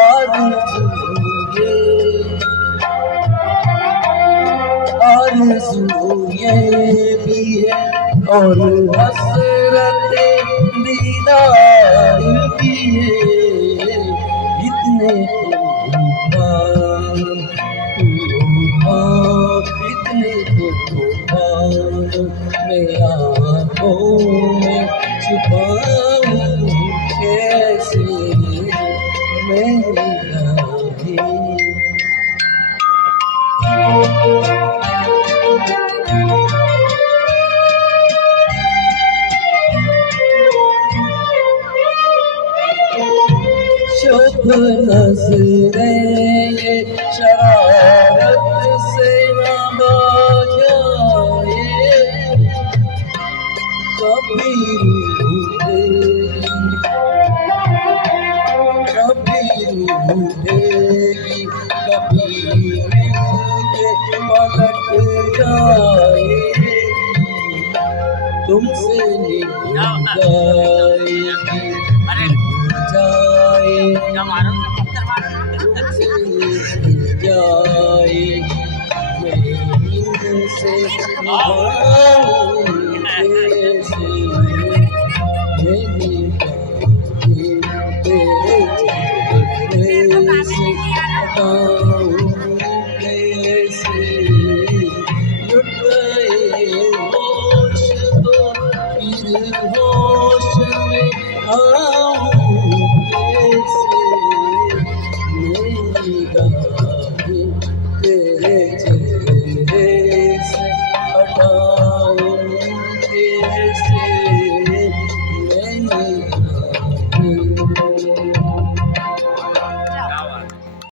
आरज़ू ये भी है और हसरत दीदार भी है। इतने तूफान इतने तूफान मैं आँखों में छुपाऊं कैसे मेरी राहें। शुभ नज़रें ये शरारत से न बजाए, कभी रूठेगी कभी मिलके पलट जाए, तुमसे निकल जाए।